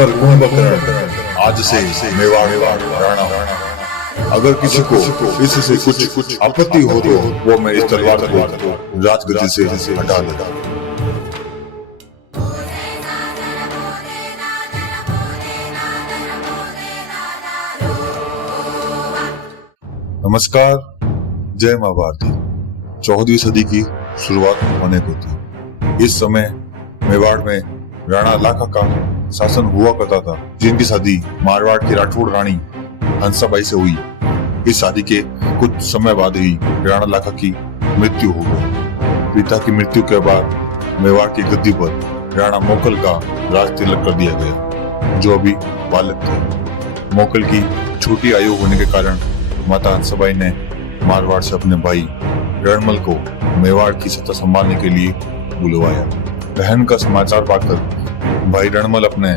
कुंवर कुंभकर्ण आज से मेवाड़ का राणा हो। अगर किसी को इससे कुछ आपत्ति हो तो वो मेरी तलवार को राजगद्दी से हटा देगा। नमस्कार, जय मां भारती। 14वीं सदी की शुरुआत होने को थी। इस समय मेवाड़ में राणा लाखा का शासन हुआ करता था, जिनकी शादी मारवाड़ की राठौड़ रानी हंसाबाई से हुई। इस शादी के कुछ समय बाद ही राणा लाखा की मृत्यु हो गई। पिता की मृत्यु के बाद मेवाड़ की गद्दी पर राणा मोकल का राज तिलक कर दिया गया, जो अभी बालक थे। मोकल की छोटी आयु होने के कारण माता हंसाबाई ने मारवाड़ से अपने भाई रणमल को मेवाड़ की सत्ता संभालने के लिए बुलवाया। बहन का समाचार पाकर भाई रणमल अपने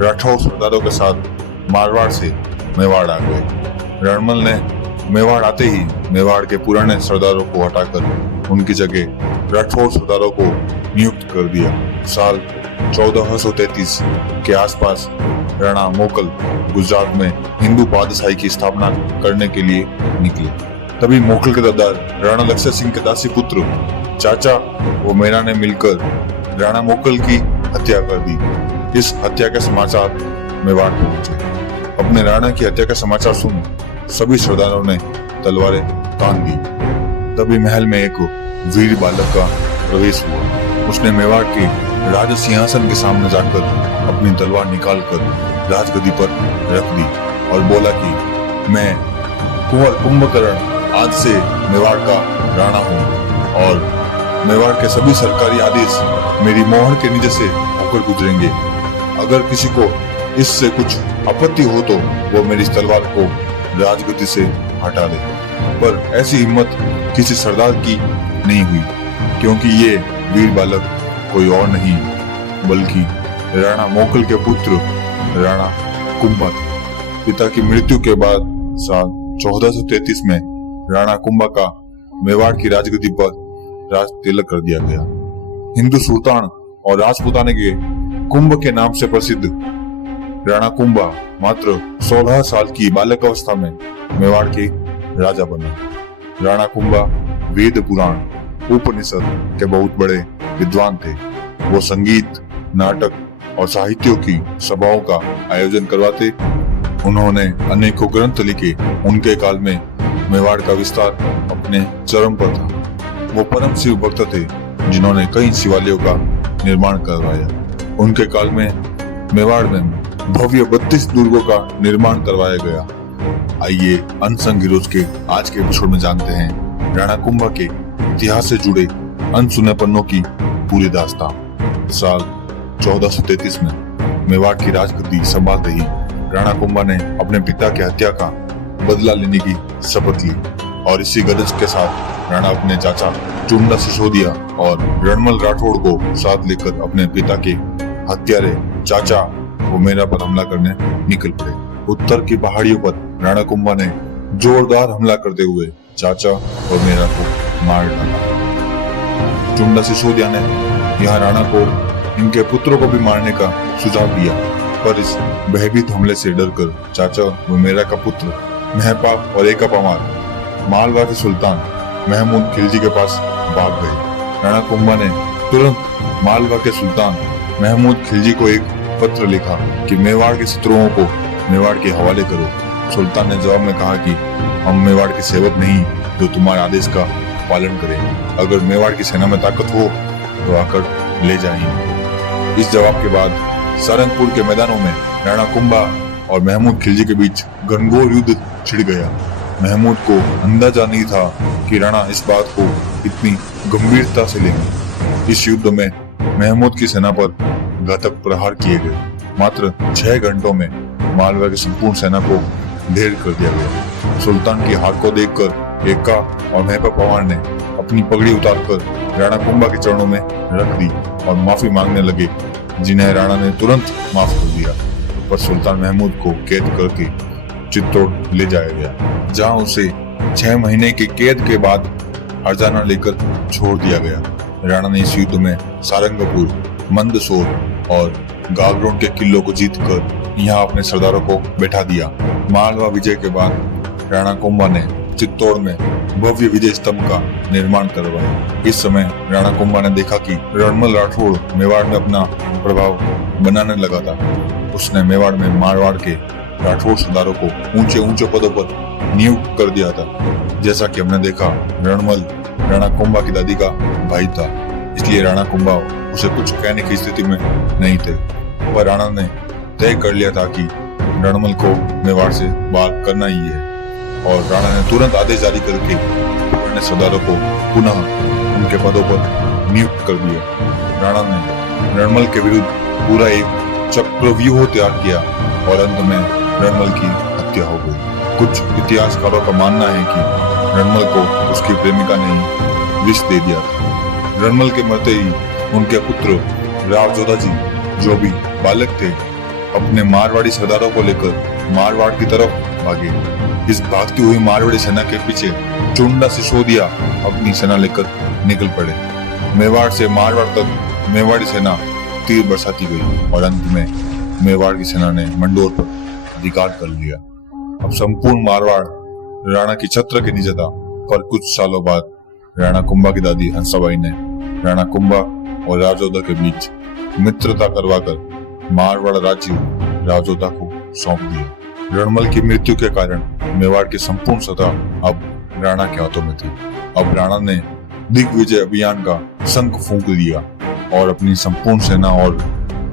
राठौड़ सरदारों के साथ मारवाड़ से मेवाड़ आ गए। रणमल ने मेवाड़ आते ही मेवाड़ के पुराने सरदारों को हटाकर उनकी जगह राठौड़ सरदारों को नियुक्त कर दिया। साल 1433 के आसपास राणा मोकल गुजरात में हिंदू बादशाही की स्थापना करने के लिए निकले। तभी मोकल के सरदार राणा लक्ष्य सिंह के दासी पुत्र चाचा व मेरा ने मिलकर राणा मोकल की हत्या कर दी। इस हत्या के समाचार मेवाड़ पहुंचे। अपने राणा की हत्या का समाचार सुन सभी सरदारों ने तलवारें तान दी। तभी महल में एक वीर बालक का प्रवेश हुआ। उसने मेवाड़ के राज सिंहासन के सामने जाकर अपनी तलवार निकालकर राजगद्दी पर रख दी और बोला कि मैं कुंवर कुंभकर्ण आज से मेवाड़ का राणा हूँ और मेवाड़ के सभी सरकारी आदेश मेरी मोहर के नीचे से होकर गुजरेंगे। अगर किसी को इससे कुछ आपत्ति हो तो वो मेरी तलवार को राजगद्दी से हटा दे। पर ऐसी हिम्मत किसी सरदार की नहीं हुई, क्योंकि ये वीर बालक कोई और नहीं बल्कि राणा मोकल के पुत्र राणा कुंभा था। पिता की मृत्यु के बाद साल 1433 में राणा कुंभा का मेवाड़ की राजगद्दी पर राज तिलक कर दिया गया। हिंदू सुल्तान और राजपूताने के कुंभ के नाम से प्रसिद्ध राणा कुंभा मात्र 16 साल की बालक अवस्था में मेवाड़ के राजा बने। राणा कुंभा वेद पुराण उपनिषद के बहुत बड़े विद्वान थे। वो संगीत, नाटक और साहित्यों की सभाओं का आयोजन करवाते। उन्होंने अनेकों ग्रंथ लिखे। उनके काल में मेवाड़ का विस्तार अपने चरम पर था। वो परम शिव भक्त थे, जिन्होंने कई शिवालयों का निर्माण करवाया। उनके काल में मेवाड़ में भव्य 32 दुर्गों का निर्माण करवाया गया। आइए अनसंग हीरोज के आज के एपिसोड में जानते हैं राणा कुंभा के इतिहास से जुड़े अनसुने पन्नों की पूरी दास्तान। साल 1433 में मेवाड़ की राजगद्दी संभालते ही राणा कुंभा ने अपने पिता की हत्या का बदला लेने की शपथ ली और इसी गरज के साथ राणा अपने चाचा चुंडा सिसोदिया और रणमल राठौड़ को साथ लेकर अपने पिता के हत्यारे चाचा वो मेरा पर हमला करने निकल पड़े। उत्तर की पहाड़ियों पर राणा कुंभा ने जोरदार हमला करते हुए चाचा और मेरा को मार डाला। चुंडा सिसोदिया ने यहाँ राणा को इनके पुत्रों को भी मारने का सुझाव दिया, पर इस भयभीत हमले से डरकर चाचा व मेरा का पुत्र महपाप और एकापामार मालवा के सुल्तान महमूद खिलजी के पास भाग गए। राणा कुंभा ने तुरंत मालवा के सुल्तान महमूद खिलजी को एक पत्र लिखा कि मेवाड़ के शत्रुओं को मेवाड़ के हवाले करो। सुल्तान ने जवाब में कहा कि हम मेवाड़ के सेवक नहीं जो तुम्हारे आदेश का पालन करें। अगर मेवाड़ की सेना में ताकत हो तो आकर ले जाएंगे। इस जवाब के बाद सारंगपुर के मैदानों में राणा कुंभा और महमूद खिलजी के बीच घनघोर युद्ध छिड़ गया। महमूद को अंदाजा नहीं था कि राणा इस बात को इतनी गंभीरता से लेंगे। इस युद्ध में महमूद की सेना पर घातक प्रहार किए गए। मात्र 6 घंटों में मालवा की संपूर्ण सेना को ढेर कर दिया गया। सुल्तान की हार को देखकर एका और महपा पवार ने अपनी पगड़ी उतारकर राणा कुंभा के चरणों में रख दी और माफी मांगने लगे, जिन्हें राणा ने तुरंत माफ कर दिया। पर सुल्तान महमूद को कैद करके चित्तौड़ ले जाया गया, जहां उसे 6 महीने की कैद के बाद हरजाना लेकर छोड़ दिया गया। राणा ने इस युद्ध में सारंगपुर, मंदसौर और गागरोन के किलों को जीतकर यहाँ अपने सरदारों को बैठा दिया। मालवा विजय के बाद राणा कुंभा ने चित्तौड़ में भव्य विजय स्तंभ का निर्माण करवाया। इस समय राणा कुंभा ने देखा कि रणमल राठौड़ मेवाड़ में अपना प्रभाव बनाने लगा था। उसने मेवाड़ में मारवाड़ के राठौड़ सरदारों को ऊंचे ऊंचे पदों पर नियुक्त कर दिया था। जैसा कि हमने देखा, रणमल राणा कुंभा की दादी का भाई था, इसलिए राणा कुंभा उसे कुछ कहने की स्थिति में नहीं थे। पर राणा ने तय कर लिया था कि रणमल को मेवाड़ से बाहर करना ही है और राणा ने तुरंत आदेश जारी करके अपने सरदारों को पुनः उनके पदों पर नियुक्त कर दिया। राणा ने रणमल के विरुद्ध पूरा एक चक्रव्यूह तैयार किया और अंत में रणमल की हत्या हो गई। कुछ इतिहासकारों का मानना है कि रणमल को उसकी प्रेमिका ने ही विष दे दिया था। रणमल के मरते ही उनके पुत्र रावजोधा जी, जो भी बालक थे, अपने मारवाड़ी सरदारों को लेकर मारवाड़ की तरफ भागे। इस भागती हुई मारवाड़ी सेना के पीछे चुंडा सिसोदिया अपनी सेना लेकर निकल पड़े। मेवाड़ से मारवाड़ तक मेवाड़ी सेना तीर बरसाती गई और अंत में मेवाड़ की सेना ने मंडोर पर अधिकार कर लिया। अब संपूर्ण मारवाड़ राणा की छत्र के नीचे था। पर कुछ सालों बाद राणा कुंभा की दादी हंसाबाई ने राणा कुंभा और रावजोधा के बीच मित्रता करवाकर मारवाड़ राज्य रावजोधा को सौंप दिया। रणमल की मृत्यु के कारण मेवाड़ की संपूर्ण सत्ता अब राणा के हाथों में थी। अब राणा ने दिग्विजय अभियान का शंख फूंक दिया और अपनी संपूर्ण सेना और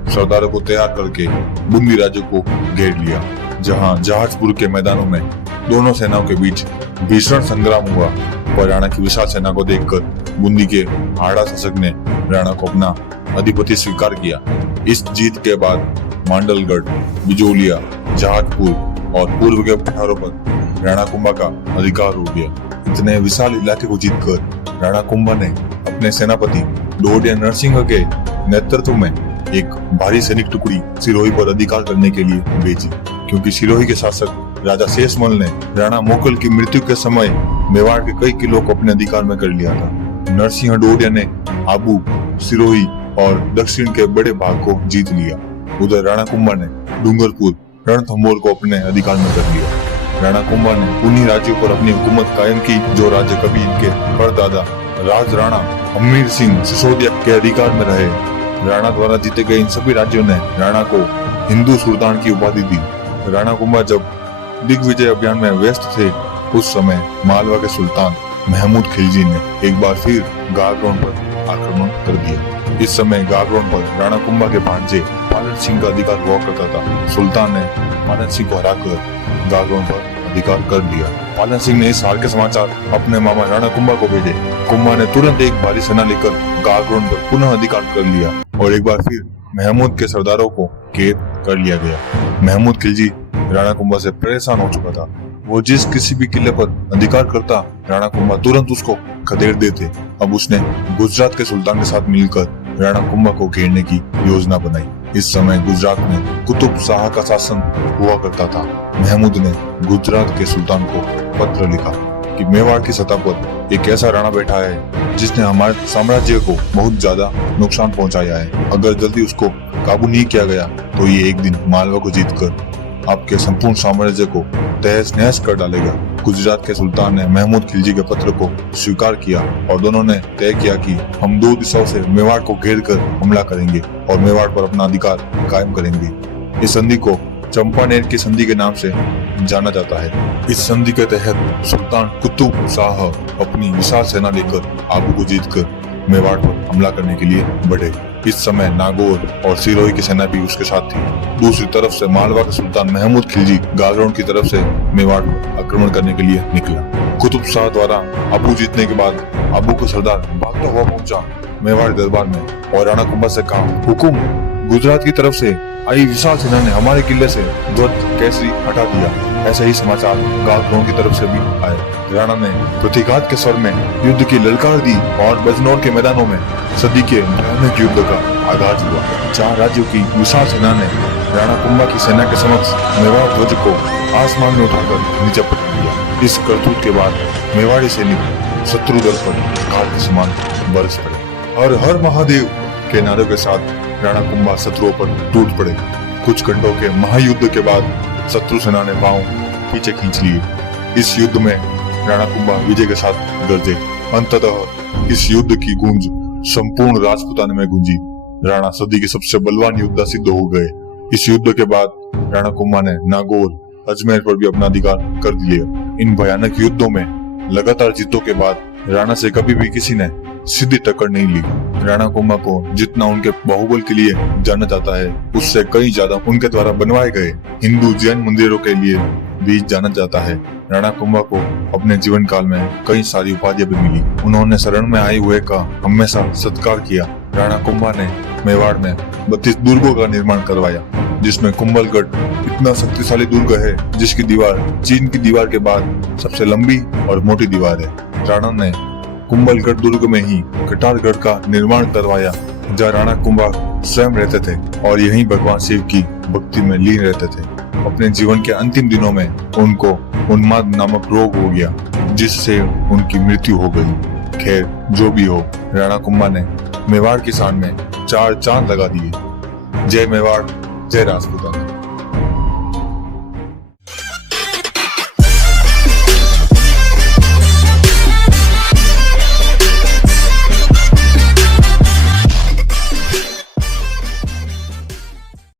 सरदारों को तैयार करके बूंदी राज्य को घेर लिया, जहां जहाजपुर के मैदानों में दोनों सेनाओं के बीच भीषण संग्राम हुआ। पर राणा की विशाल सेना को देखकर बूंदी के हाड़ा शासक ने राणा को अपना अधिपति स्वीकार किया। इस जीत के बाद मांडलगढ़, बिजोलिया, जहाजपुर और पूर्व के पठारों पर राणा कुंभा का अधिकार हो गया। इतने विशाल इलाके को जीतकर राणा कुंभा ने अपने सेनापति डोडिया नरसिंह के नेतृत्व में एक भारी सैनिक टुकड़ी सिरोही पर अधिकार करने के लिए भेजी, क्योंकि सिरोही के शासक राजा शेषमल ने राणा मोकल की मृत्यु के समय मेवाड़ के कई किलों को अपने अधिकार में कर लिया था। नरसिंह डोडिया ने आबू, सिरोही और दक्षिण के बड़े भाग को जीत लिया। उधर राणा कुंभा ने डूंगरपुर, रणथंभौर को अपने अधिकार में कर लिया। राणा कुंभा ने उन्हीं राज्यों पर अपनी हुकूमत कायम की जो राज्य कभी इनके परदादा राज राणा हमीर सिंह सिसोदिया के अधिकार में रहे। राणा द्वारा जीते गए इन सभी राज्यों ने राणा को हिंदू सुल्तान की उपाधि दी। राणा कुंभा जब दिग्विजय अभियान में व्यस्त थे, उस समय मालवा के सुल्तान महमूद खिलजी ने एक बार फिर गागरोन पर आक्रमण कर दिया। इस समय गागरोन पर राणा कुंभा के भांजे पालन सिंह का अधिकार हुआ करता था। सुल्तान ने पालन सिंह को हराकर गागरोन पर अधिकार कर लिया। पालन सिंह ने इस हार के समाचार अपने मामा राणा कुंभा को भेजे। कुंभा ने तुरंत एक भारी सेना लेकर गागरोन पर पुनः अधिकार कर लिया और एक बार फिर महमूद के सरदारों को कैद कर लिया गया। महमूद खिलजी राणा कुंभा से परेशान हो चुका था। वो जिस किसी भी किले पर अधिकार करता, राणा कुंभा तुरंत उसको खदेड़ देते। अब उसने गुजरात के सुल्तान के साथ मिलकर राणा कुंभा को घेरने की योजना बनाई। इस समय गुजरात में कुतुब शाह का शासन हुआ करता था। महमूद ने गुजरात के सुल्तान को पत्र लिखा कि मेवाड़ की सतह पर एक ऐसा राणा बैठा है जिसने हमारे साम्राज्य को बहुत ज्यादा नुकसान पहुंचाया है। अगर जल्दी उसको काबू नहीं किया गया तो ये एक दिन मालवा को जीतकर आपके संपूर्ण साम्राज्य को तहस नहस कर डालेगा। गुजरात के सुल्तान ने महमूद खिलजी के पत्र को स्वीकार किया और दोनों ने तय किया कि हम दो दिशाओं से मेवाड़ को घेर कर हमला करेंगे और मेवाड़ पर अपना अधिकार कायम करेंगे। इस संधि को चंपानेर की संधि के नाम से जाना जाता है। इस संधि के तहत सुल्तान कुतुब शाह अपनी विशाल सेना लेकर आबू को जीतकर मेवाड़ पर हमला करने के लिए बढ़े। इस समय नागौर और सिरोही की सेना भी उसके साथ थी। दूसरी तरफ से मालवा के सुल्तान महमूद खिलजी गागरोन की तरफ से मेवाड़ पर आक्रमण करने के लिए निकला। कुतुब शाह द्वारा आबू जीतने के बाद आबू का सरदार भागता हुआ पहुंचा मेवाड़ दरबार में और राणा कुंभा से कहा, हुकुम, गुजरात की तरफ से आई विशाल सेना ने हमारे किले से ध्वज केसरी हटा दिया। ऐसे ही समाचार गागरोन की तरफ से भी आए। राणा ने प्रतिघात के स्वर में युद्ध की ललकार दी और बजनौर के मैदानों में सदी के भयानक युद्ध का आगाज हुआ। 4 राज्यों की विशाल सेना ने राणा कुंभा की सेना के समक्ष मेवाड़ ध्वज को आसमान में उठाकर नीचे पटक दिया। इस करतूत के बाद मेवाड़ी सैनिक शत्रु दल पर खाद के समान बरस पड़े। हर हर महादेव के नारों के साथ राणा कुंभा शत्रुओं पर टूट पड़े। कुछ घंटों के महायुद्ध के बाद शत्रु सेना ने पांव पीछे खींच लिए। इस युद्ध में राणा कुंभा विजय के साथ गरजे। अंततः इस युद्ध की गूंज संपूर्ण राजपूताना में गूंजी। राणा सदी के सबसे बलवान योद्धा सिद्ध हो गए। इस युद्ध के बाद राणा कुंभा ने नागौर, अजमेर पर भी अपना अधिकार कर लिया। इन भयानक युद्धों में लगातार जीतों के बाद राणा से कभी भी किसी ने सीधी टक्कर नहीं ली। राणा कुंभा को जितना उनके बाहुबल के लिए जाना जाता है, उससे कई ज्यादा उनके द्वारा बनवाए गए हिंदू जैन मंदिरों के लिए भी जाना जाता है। राणा कुंभा को अपने जीवन काल में कई सारी उपाधियां भी मिली। उन्होंने शरण में आए हुए का हमेशा सत्कार किया। राणा कुंभा ने मेवाड़ में 32 दुर्गों का निर्माण करवाया, जिसमें कुंभलगढ़ इतना शक्तिशाली दुर्ग है जिसकी दीवार चीन की दीवार के बाद सबसे लंबी और मोटी दीवार है। राणा ने कुंभलगढ़ दुर्ग में ही कटारगढ़ का निर्माण करवाया, जहाँ राणा कुंभा स्वयं रहते थे और यहीं भगवान शिव की भक्ति में लीन रहते थे। अपने जीवन के अंतिम दिनों में उनको उन्माद नामक रोग हो गया, जिससे उनकी मृत्यु हो गई। खैर, जो भी हो, राणा कुंभा ने मेवाड़ की शान में 4 चांद लगा दिए। जय मेवाड़, जय राजपूताना।